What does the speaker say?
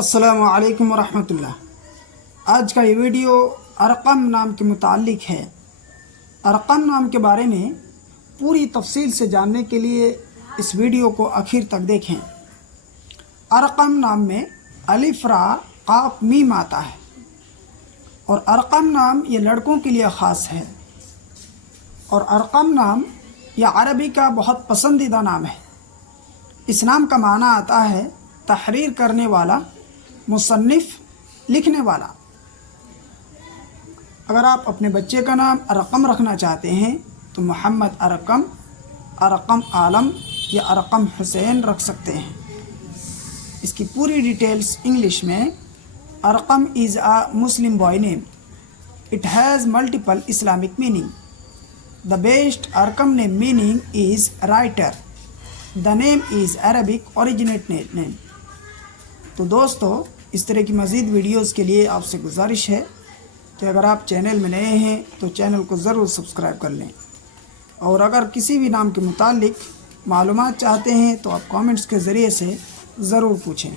السلام علیکم ورحمۃ اللہ۔ آج کا یہ ویڈیو ارقم نام کے متعلق ہے۔ ارقم نام کے بارے میں پوری تفصیل سے جاننے کے لیے اس ویڈیو کو آخر تک دیکھیں۔ ارقم نام میں الف را قاف میم آتا ہے، اور ارقم نام یہ لڑکوں کے لیے خاص ہے، اور ارقم نام یہ عربی کا بہت پسندیدہ نام ہے۔ اس نام کا معنی آتا ہے تحریر کرنے والا، مصنف، لکھنے والا۔ اگر آپ اپنے بچے کا نام ارقم رکھنا چاہتے ہیں تو محمد ارقم، ارقم عالم یا ارقم حسین رکھ سکتے ہیں۔ اس کی پوری ڈیٹیلز انگلش میں: Arqam is a Muslim boy name. It has multiple Islamic meaning. The best Arqam name meaning is writer. The name is Arabic originate name. تو دوستو، اس طرح کی مزید ویڈیوز کے لیے آپ سے گزارش ہے کہ اگر آپ چینل میں نئے ہیں تو چینل کو ضرور سبسکرائب کر لیں، اور اگر کسی بھی نام کے متعلق معلومات چاہتے ہیں تو آپ کامنٹس کے ذریعے سے ضرور پوچھیں۔